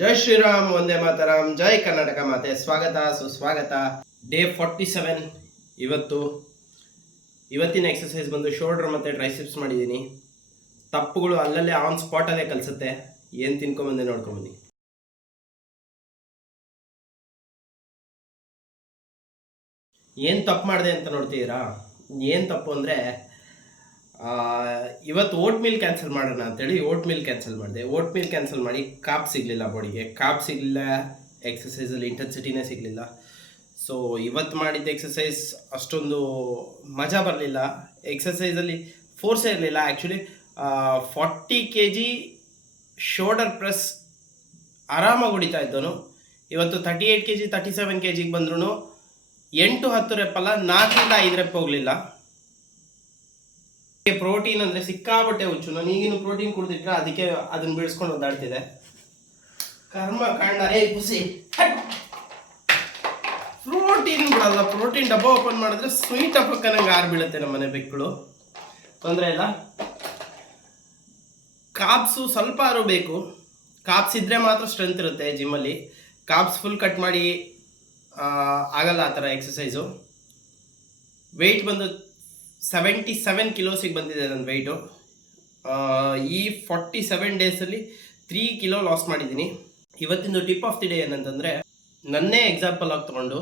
ಜೈ ಶ್ರೀರಾಮ್, ವಂದೇ ಮಾತರಂ, ಜೈ ಕರ್ನಾಟಕ ಮಾತೆ. ಸ್ವಾಗತ ಸುಸ್ವಾಗತ. ಡೇ 47. ಇವತ್ತಿನ ಎಕ್ಸಸೈಸ್ ಬಂದು ಶೋಲ್ಡರ್ ಮತ್ತು ಟ್ರೈಸೆಪ್ಸ್ ಮಾಡಿದ್ದೀನಿ. ತಪ್ಪುಗಳು ಅಲ್ಲಲ್ಲೇ ಆನ್ ಸ್ಪಾಟಲ್ಲೇ ಕಲಿಸುತ್ತೆ. ಏನು ತಿನ್ಕೊಂಬಂದೆ ನೋಡ್ಕೊಂಬನ್ನಿ. ಏನು ತಪ್ಪು ಮಾಡಿದೆ ಅಂತ ನೋಡ್ತೀರಾ? ಏನು ತಪ್ಪು ಅಂದರೆ, ಇವತ್ತು ಓಟ್ ಮೀಲ್ ಕ್ಯಾನ್ಸಲ್ ಮಾಡೋಣ ಅಂತೇಳಿ ಓಟ್ ಮೀಲ್ ಕ್ಯಾನ್ಸಲ್ ಮಾಡಿದೆ. ಓಟ್ ಮೀಲ್ ಕ್ಯಾನ್ಸಲ್ ಮಾಡಿ ಕಾಪ್ ಸಿಗಲಿಲ್ಲ, ಬಾಡಿಗೆ ಕಾಪ್ ಸಿಗಲಿಲ್ಲ, ಎಕ್ಸಸೈಸಲ್ಲಿ ಇಂಟೆನ್ಸಿಟಿನೇ ಸಿಗಲಿಲ್ಲ. ಸೊ ಇವತ್ತು ಮಾಡಿದ್ದ ಎಕ್ಸಸೈಸ್ ಅಷ್ಟೊಂದು ಮಜಾ ಬರಲಿಲ್ಲ. ಎಕ್ಸಸೈಸಲ್ಲಿ ಫೋರ್ಸೇ ಇರಲಿಲ್ಲ. ಆ್ಯಕ್ಚುಲಿ 40 kg ಶೋಲ್ಡರ್ ಪ್ರೆಸ್ ಆರಾಮಾಗಿ ಹೊಡಿತಾ ಇದ್ದವನು ಇವತ್ತು 38 kg 37 kg ಬಂದ್ರೂ 8-10 ರೆಪ್ಪಲ್ಲ, 4-5 ರೆಪ್ ಹೋಗಲಿಲ್ಲ. ಪ್ರೋಟೀನ್ ಅಂದರೆ ಸಿಕ್ಕಾಪಟ್ಟೆ ಹುಚ್ಚು. ನಾನು ಈಗಿನ ಪ್ರೋಟೀನ್ ಕುಡಿದಿಟ್ರೆ ಅದಕ್ಕೆ ಅದನ್ನು ಬಿಡಿಸ್ಕೊಂಡು ಓದಾಡ್ತಿದೆ. ಕರ್ಮ ಕಾಂಡ. ಖುಷಿ ಪ್ರೋಟೀನ್ ಬಿಡಲ್ಲ. ಪ್ರೋಟೀನ್ ಡಬ್ಬ ಓಪನ್ ಮಾಡಿದ್ರೆ ಸ್ವೀಟ್ ಹಬ್ಬಕ್ಕೆ ನಂಗೆ ಆರು ಬೀಳುತ್ತೆ. ನಮ್ಮ ಮನೆ ಬೆಕ್ಕಳು ತೊಂದರೆ ಇಲ್ಲ. ಕಾಪ್ಸು ಸ್ವಲ್ಪ ಆರು ಬೇಕು. ಕಾಪ್ಸ್ ಇದ್ರೆ ಮಾತ್ರ ಸ್ಟ್ರೆಂತ್ ಇರುತ್ತೆ ಜಿಮ್ಮಲ್ಲಿ. ಕಾಪ್ಸ್ ಫುಲ್ ಕಟ್ ಮಾಡಿ ಆಗಲ್ಲ ಆ ಥರ ಎಕ್ಸಸೈಸು. ವೆಯ್ಟ್ ಬಂದು 77 ಕಿಲೋಸಿಗೆ ಬಂದಿದೆ ನನ್ನ ವೆಯ್ಟು. ಈ 47 ಡೇಸಲ್ಲಿ 3 ಕಿಲೋ ಲಾಸ್ ಮಾಡಿದ್ದೀನಿ. ಇವತ್ತಿಂದು ಟಿಪ್ ಆಫ್ ದಿ ಡೇ ಏನಂತಂದರೆ, ನನ್ನೇ ಎಕ್ಸಾಂಪಲ್ ಆಗಿ ತೊಗೊಂಡು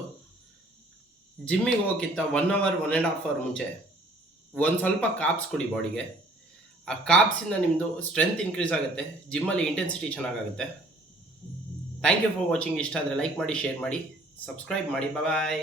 ಜಿಮ್ಮಿಗೆ ಹೋಗೋಕ್ಕಿಂತ 1 hour 1.5 hour ಮುಂಚೆ ಒಂದು ಸ್ವಲ್ಪ ಕಾಪ್ಸ್ ಕೊಡಿ ಬಾಡಿಗೆ. ಆ ಕಾಪ್ಸಿಂದ ನಿಮ್ಮದು ಸ್ಟ್ರೆಂತ್ ಇನ್ಕ್ರೀಸ್ ಆಗುತ್ತೆ, ಜಿಮ್ಮಲ್ಲಿ ಇಂಟೆನ್ಸಿಟಿ ಚೆನ್ನಾಗಾಗುತ್ತೆ. Thank you for watching. ಇಷ್ಟ ಆದರೆ ಲೈಕ್ ಮಾಡಿ, ಶೇರ್ ಮಾಡಿ, ಸಬ್ಸ್ಕ್ರೈಬ್ ಮಾಡಿ. ಬಾಯ್.